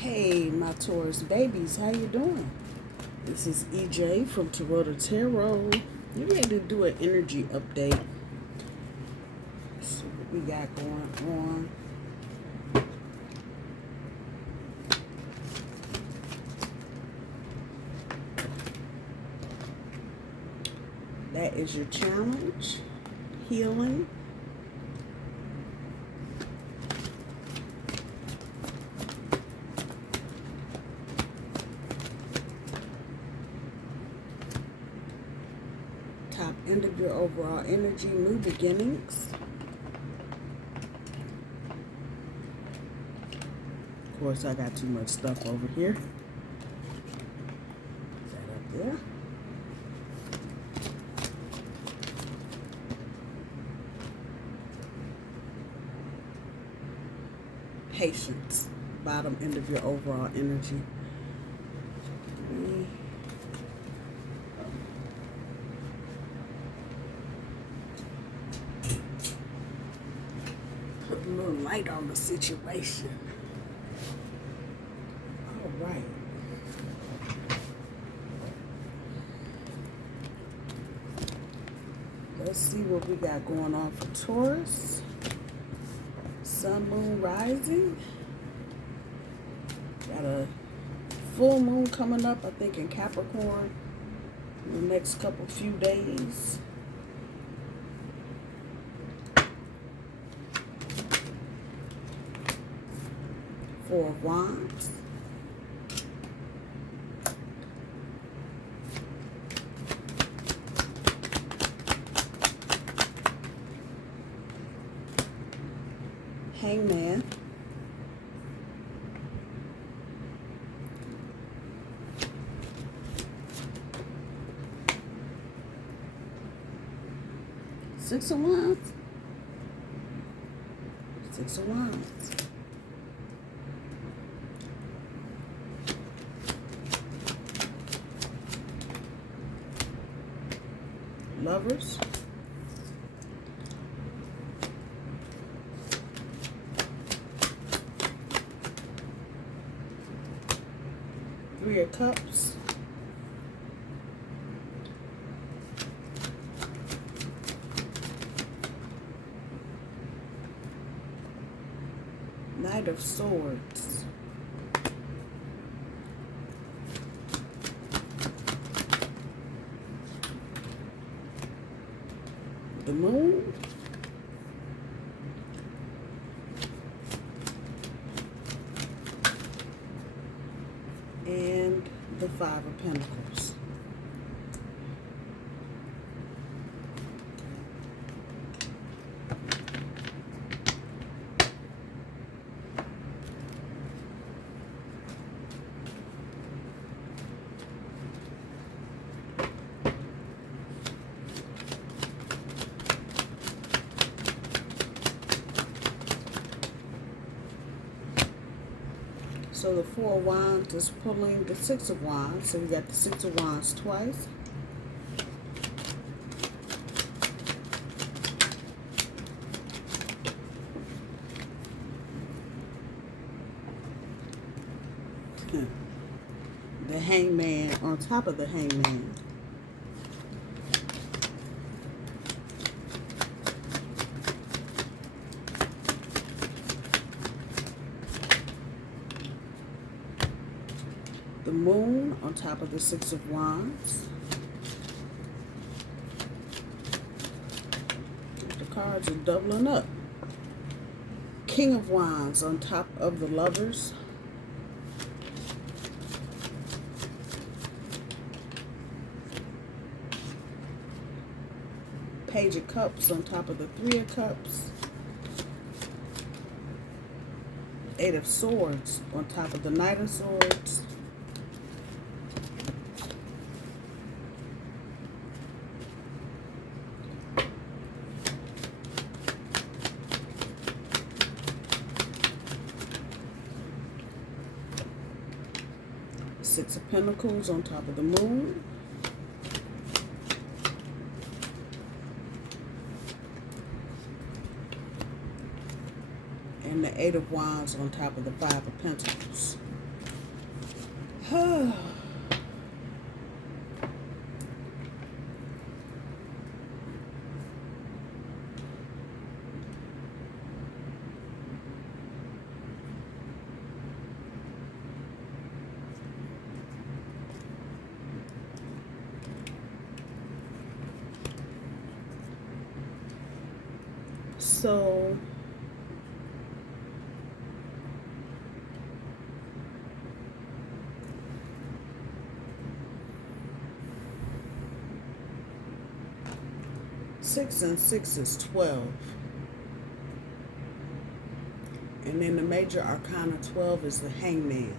Hey, my Taurus babies, how you doing? This is EJ from Taurota Tarot. You're ready to do an energy update. Let's see what we got going on. That is your challenge, healing. Top end of your overall energy, new beginnings. Of course, I got too much stuff over here. Put that up there. Patience, bottom end of your overall energy. Put a little light on the situation. All right. Let's see what we got going on for Taurus. Sun, moon, rising. Got a full moon coming up, I think, in Capricorn in the next few days. Four of Wands. Hangman. Six of Wands. Six of Wands. Lovers. Three of Cups. Knight of Swords. The Moon. And the Five of Pentacles. So the Four of Wands is pulling the Six of Wands. So we got the Six of Wands twice. The Hangman on top of the Hangman. The Moon on top of the Six of Wands. The cards are doubling up. King of Wands on top of the Lovers. Page of Cups on top of the Three of Cups. Eight of Swords on top of the Knight of Swords. Six of Pentacles on top of the Moon. And the Eight of Wands on top of the Five of Pentacles. So six and six is 12. And then the major arcana 12 is the hangman.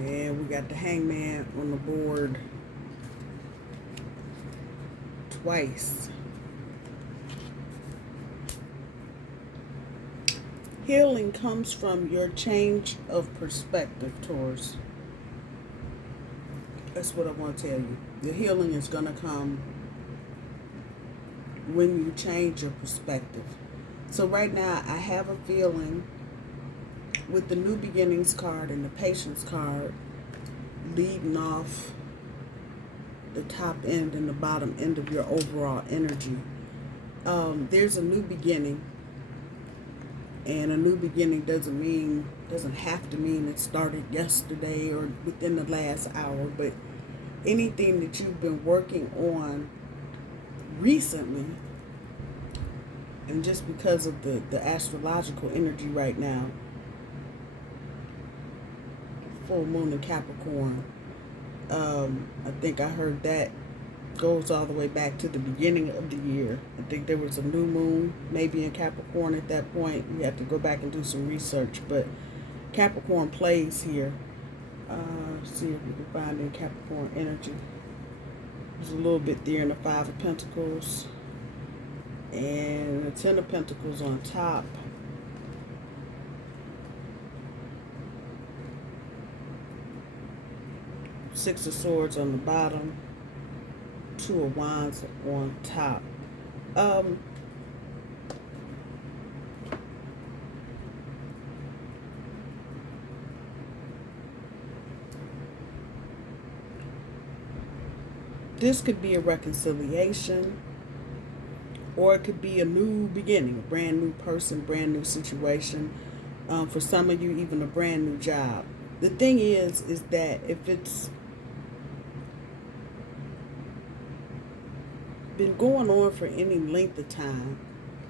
And we got the hangman on the board twice. Healing comes from your change of perspective, Taurus. That's what I want to tell you. The healing is going to come when you change your perspective. So right now, I have a feeling with the New Beginnings card and the Patience card leading off the top end and the bottom end of your overall energy. There's a new beginning. And a new beginning doesn't have to mean it started yesterday or within the last hour, but anything that you've been working on recently, and just because of the astrological energy right now, full moon in Capricorn, I think I heard that goes all the way back to the beginning of the year. I think there was a new moon maybe in Capricorn at that point. We have to go back and do some research, but Capricorn plays here. See if we can find in Capricorn energy. There's a little bit there in the Five of Pentacles and the Ten of Pentacles on top. Six of Swords on the bottom. Two of Wands on top. This could be a reconciliation, or it could be a new beginning, a brand new person, brand new situation. For some of you, even a brand new job. The thing is that if it's been going on for any length of time,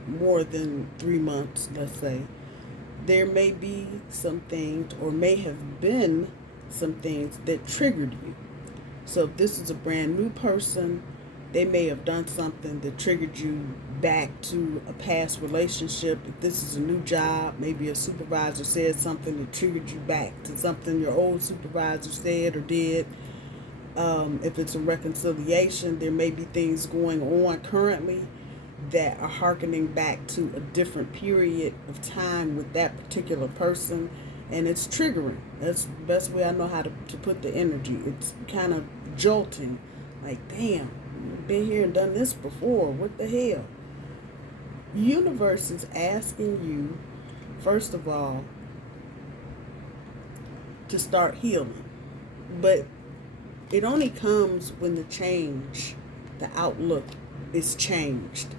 more than 3 months, let's say, there may be some things, or may have been some things that triggered you. So if this is a brand new person, they may have done something that triggered you back to a past relationship. If this is a new job, maybe a supervisor said something that triggered you back to something your old supervisor said or did. If it's a reconciliation, there may be things going on currently that are hearkening back to a different period of time with that particular person, and it's triggering. That's the best way I know how to put the energy. It's kind of jolting, like, damn, I've been here and done this before. What the hell? Universe is asking you, first of all, to start healing. But it only comes when the outlook is changed.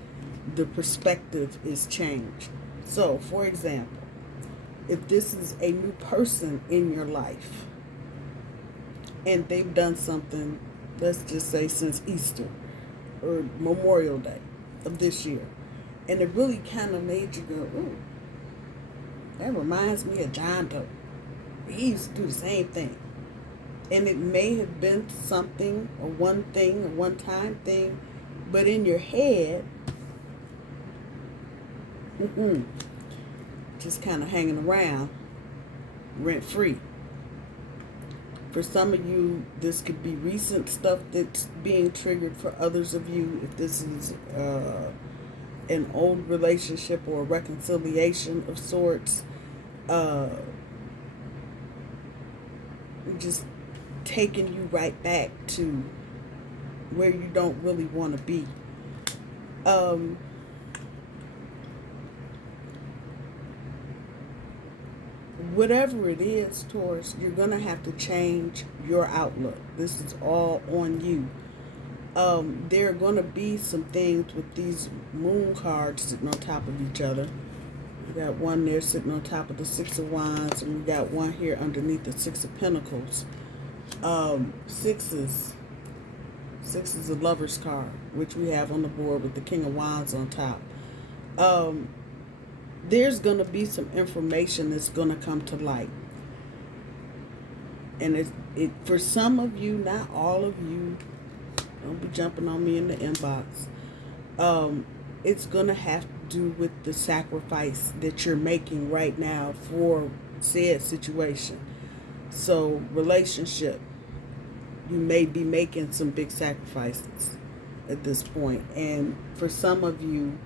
The perspective is changed. So, for example, if this is a new person in your life, and they've done something, let's just say since Easter or Memorial Day of this year, and it really kind of made you go, ooh, that reminds me of John Doe. He used to do the same thing. And it may have been something, or one thing, or one-time thing, but in your head, just kind of hanging around, rent-free. For some of you, this could be recent stuff that's being triggered. For others of you, if this is an old relationship or a reconciliation of sorts, just taking you right back to where you don't really want to be. whatever it is, Taurus, you're going to have to change your outlook. This is all on you. There are going to be some things with these moon cards sitting on top of each other. We got one there sitting on top of the Six of Wands, and we got one here underneath the Six of Pentacles. Six is a Lover's card, which we have on the board with the King of Wands on top. There's going to be some information that's going to come to light. And it for some of you, not all of you, don't be jumping on me in the inbox. It's going to have to do with the sacrifice that you're making right now for said situation. So, relationship, you may be making some big sacrifices at this point. And for some of you,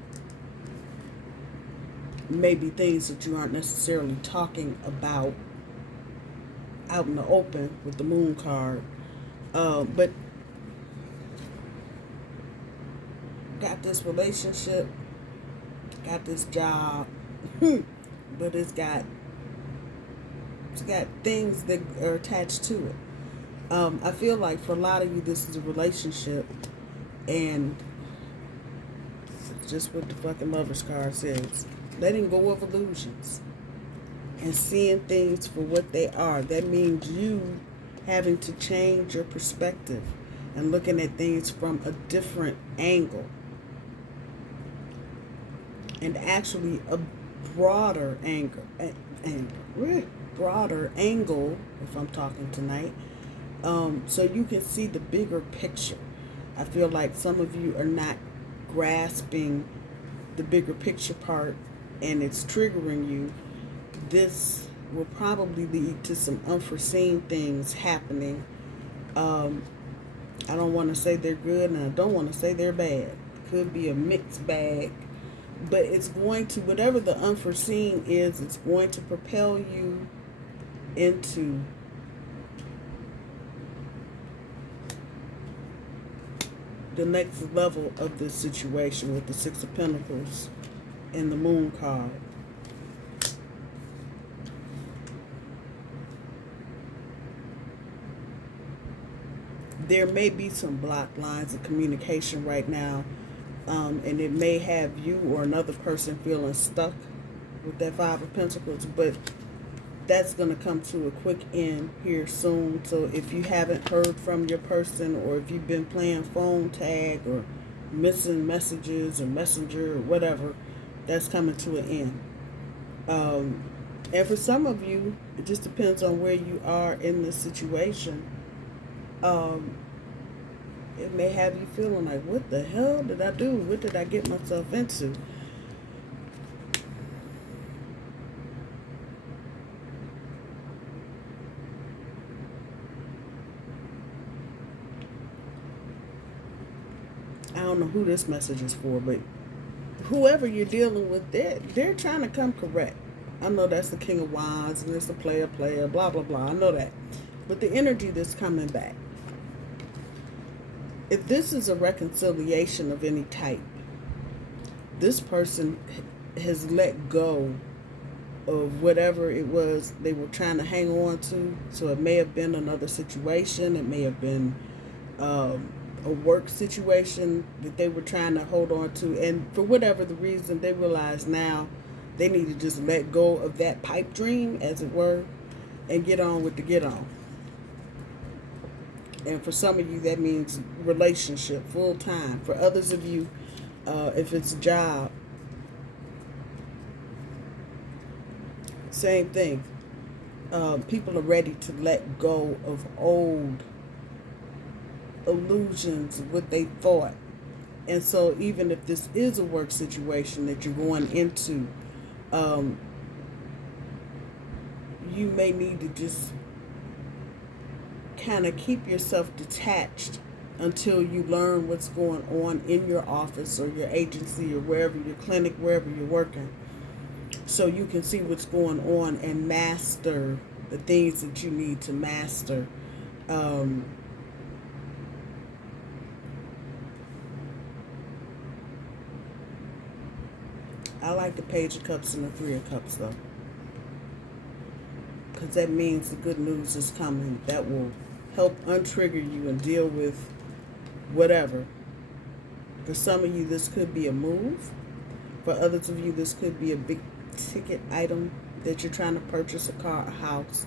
maybe things that you aren't necessarily talking about out in the open with the moon card. But got this relationship, got this job, but it's got things that are attached to it. I feel like for a lot of you, this is a relationship, and it's just what the fucking Lover's card says. Letting go of illusions and seeing things for what they are. That means you having to change your perspective and looking at things from a different angle. And actually a broader angle, if I'm talking tonight, so you can see the bigger picture. I feel like some of you are not grasping the bigger picture part, and it's triggering you. This will probably lead to some unforeseen things happening. I don't want to say they're good, and I don't want to say they're bad. Could be a mixed bag. But it's going to, whatever the unforeseen is, it's going to propel you into the next level of this situation with the Six of Pentacles and the Moon card. There may be some blocked lines of communication right now. And it may have you or another person feeling stuck with that Five of Pentacles, but that's going to come to a quick end here soon. So if you haven't heard from your person, or if you've been playing phone tag or missing messages or messenger or whatever, that's coming to an end. And for some of you, it just depends on where you are in this situation. It may have you feeling like, what the hell did I do? What did I get myself into? I don't know who this message is for, but whoever you're dealing with, they're trying to come correct. I know that's the King of Wands, and it's the player, blah, blah, blah. I know that. But the energy that's coming back, if this is a reconciliation of any type, this person has let go of whatever it was they were trying to hang on to. So it may have been another situation. It may have been a work situation that they were trying to hold on to. And for whatever the reason, they realize now they need to just let go of that pipe dream, as it were, and get on with the get on. And for some of you, that means relationship, full time. For others of you, if it's a job, same thing. People are ready to let go of old illusions of what they thought. And so even if this is a work situation that you're going into, you may need to just kind of keep yourself detached until you learn what's going on in your office or your agency or wherever, your clinic, wherever you're working, so you can see what's going on and master the things that you need to master. I like the Page of Cups and the Three of Cups, though. because that means the good news is coming. That will help untrigger you and deal with whatever. For some of you, this could be a move. For others of you, this could be a big ticket item that you're trying to purchase, a car, a house.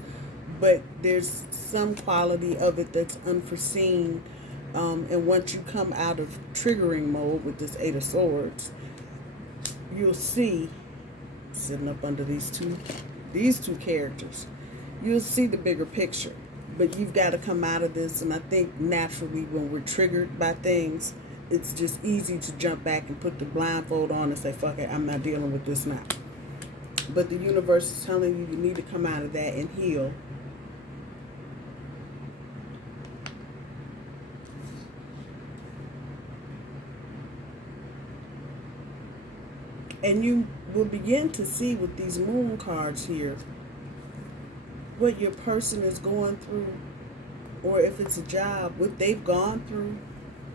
But there's some quality of it that's unforeseen. And once you come out of triggering mode with this Eight of Swords, you'll see, sitting up under these two characters, you'll see the bigger picture. But you've got to come out of this. And I think naturally when we're triggered by things, it's just easy to jump back and put the blindfold on and say, fuck it, I'm not dealing with this now. But the universe is telling you need to come out of that and heal. And you will begin to see with these moon cards here what your person is going through, or if it's a job, what they've gone through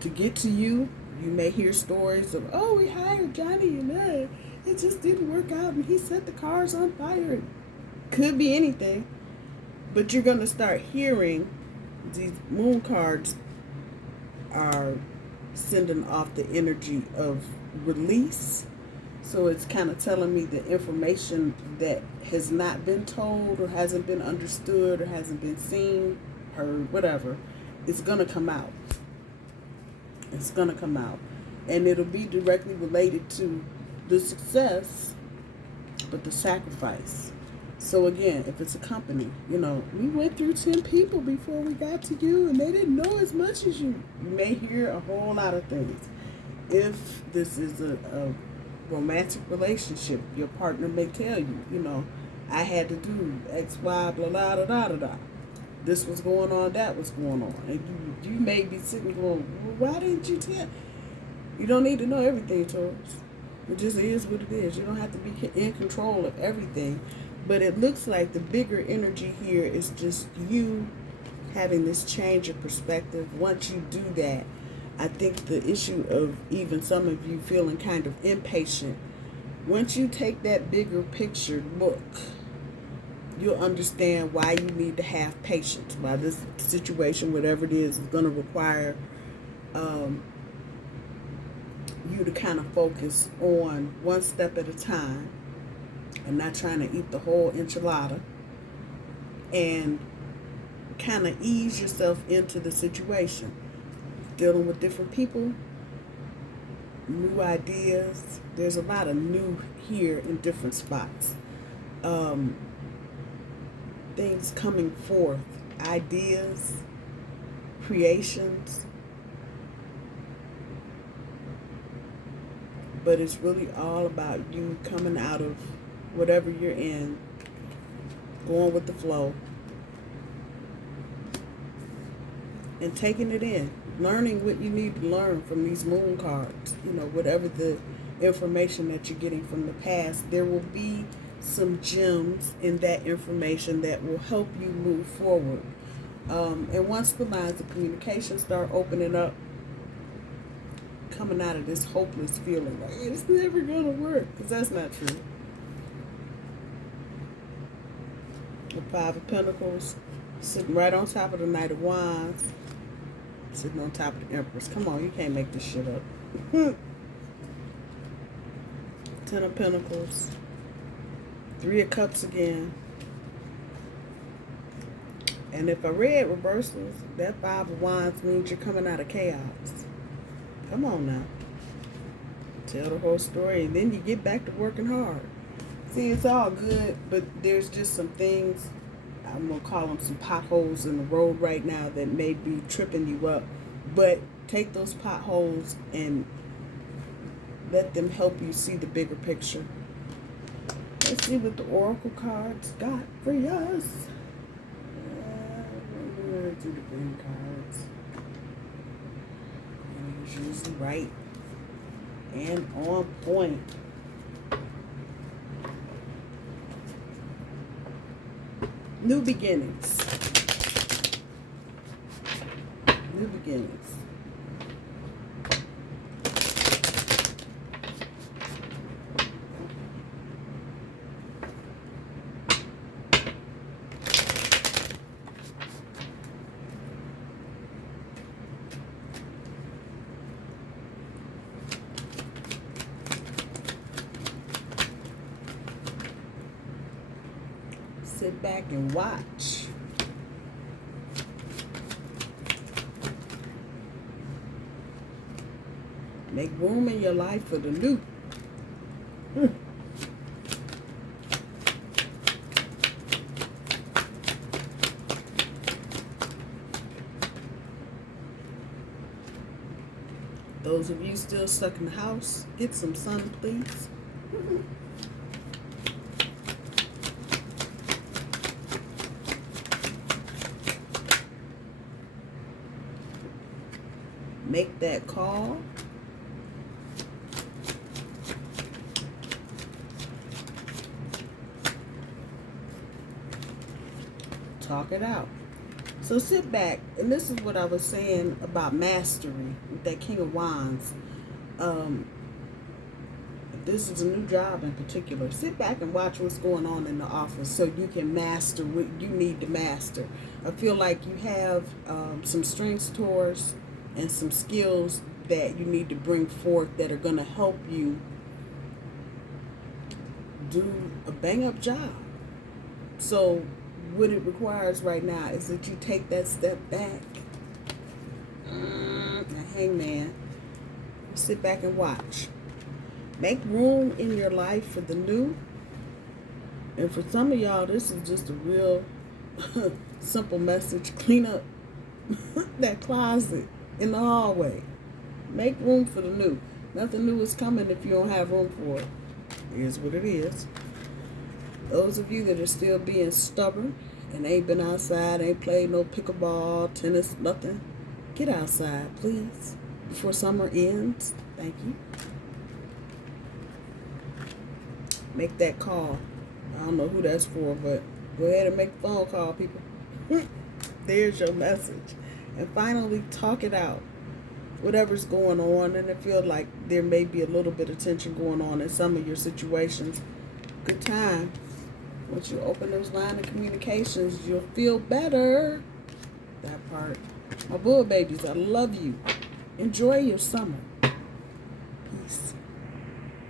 to get to you. You may hear stories of, oh, we hired Johnny and it just didn't work out and he set the cars on fire. Could be anything. But you're going to start hearing these moon cards are sending off the energy of release. So it's kind of telling me the information that has not been told or hasn't been understood or hasn't been seen, heard, whatever, it's going to come out. It's going to come out. And it'll be directly related to the success, but the sacrifice. So again, if it's a company, we went through 10 people before we got to you and they didn't know as much as you. You may hear a whole lot of things. If this is a romantic relationship, your partner may tell you, I had to do X, Y, blah, blah, da, da, da, da. This was going on, that was going on. And you may be sitting going, well, why didn't you tell? You don't need to know everything, Taurus. It just is what it is. You don't have to be in control of everything. But it looks like the bigger energy here is just you having this change of perspective. Once you do that, I think the issue of even some of you feeling kind of impatient, once you take that bigger picture look, you'll understand why you need to have patience. Why this situation, whatever it is going to require you to kind of focus on one step at a time and not trying to eat the whole enchilada, and kind of ease yourself into the situation. Dealing with different people, new ideas. There's a lot of new here in different spots. Things coming forth, ideas, creations. But it's really all about you coming out of whatever you're in, going with the flow, and taking it in. Learning what you need to learn from these moon cards. Whatever the information that you're getting from the past, there will be some gems in that information that will help you move forward. And once the lines of communication start opening up, coming out of this hopeless feeling like it's never going to work, because that's not true. The Five of Pentacles sitting right on top of the Knight of Wands, sitting on top of the Empress. Come on, you can't make this shit up. Ten of Pentacles, Three of Cups again. And if I read reversals, that Five of Wands means you're coming out of chaos. Come on now. Tell the whole story, and then you get back to working hard. See, it's all good, but there's just some things, I'm going to call them some potholes in the road right now that may be tripping you up. But take those potholes and let them help you see the bigger picture. Let's see what the Oracle cards got for us. Do the green cards. And it's usually right and on point. New beginnings. New beginnings. back and watch. Make room in your life for the new. Those of you still stuck in the house, get some sun, please. Make that call. Talk it out. So sit back, and this is what I was saying about mastery with that King of Wands. This is a new job in particular. Sit back and watch what's going on in the office so you can master what you need to master. I feel like you have some strengths, Taurus, and some skills that you need to bring forth that are going to help you do a bang-up job. So what it requires right now is that you take that step back. Now, Hangman, sit back and watch. Make room in your life for the new. And for some of y'all, this is just a real simple message. Clean up that closet in the hallway. Make room for the new. Nothing new is coming if you don't have room for it. It is what it is. Those of you that are still being stubborn and ain't been outside, ain't played no pickleball, tennis, nothing, get outside, please, before summer ends. Thank you. Make that call. I don't know who that's for, but go ahead and make a phone call, people. There's your message. And finally, talk it out. Whatever's going on, and it feels like there may be a little bit of tension going on in some of your situations. Good time. Once you open those lines of communications, you'll feel better. That part. My bull babies, I love you. Enjoy your summer. Peace.